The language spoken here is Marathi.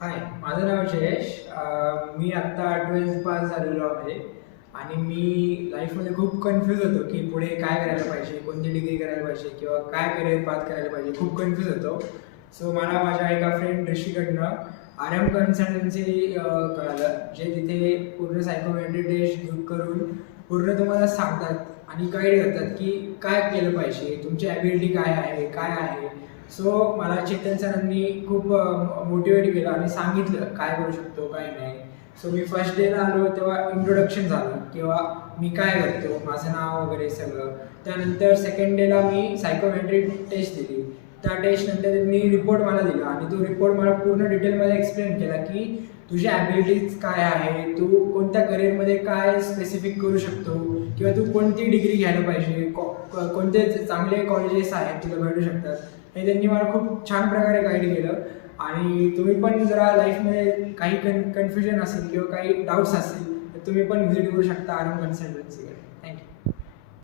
हाय, माझं नाव जयेश. मी आत्ता 12th पास झालेलो आहे आणि मी लाईफमध्ये खूप कन्फ्यूज होतो की पुढे काय करायला पाहिजे, कोणती डिग्री करायला पाहिजे किंवा काय करिअर पाथ करायला पाहिजे. खूप कन्फ्यूज होतो. सो मला माझ्या एका फ्रेंड ऋषीकडनं आर एम कन्सल्टन्सी कळालं, जे तिथे पूर्ण सायकोमेट्रिक टेस्ट करून पूर्ण तुम्हाला सांगतात आणि गाईड करतात की काय केलं पाहिजे, तुमची ॲबिलिटी काय आहे, काय आहे. सो मला चेतन सरांनी खूप मोटिवेट केलं आणि सांगितलं काय करू शकतो काय नाही. सो मी फर्स्ट डेला आलो तेव्हा इंट्रोडक्शन झालं किंवा मी काय करतो, माझं नाव वगैरे सगळं. त्यानंतर सेकंड डेला मी सायकोमेट्रिक टेस्ट दिली. त्या टेस्टनंतर त्यांनी रिपोर्ट मला दिला आणि तो रिपोर्ट मला पूर्ण डिटेलमध्ये एक्सप्लेन केला की तुझी ॲबिलिटीज काय आहे, तू कोणत्या करिअरमध्ये काय स्पेसिफिक करू शकतो किंवा तू कोणती डिग्री घ्यायला पाहिजे, कोणते चांगले कॉलेजेस आहेत तुला भेटू शकतात. हे त्यांनी मला खूप छान प्रकारे गाईड केलं. आणि तुम्ही पण जरा लाईफमध्ये काही कन्फ्युजन असेल किंवा काही डाऊट्स असतील तर तुम्ही पण व्हिजिट करू शकता आर एम कन्सल्टन्सीकडे.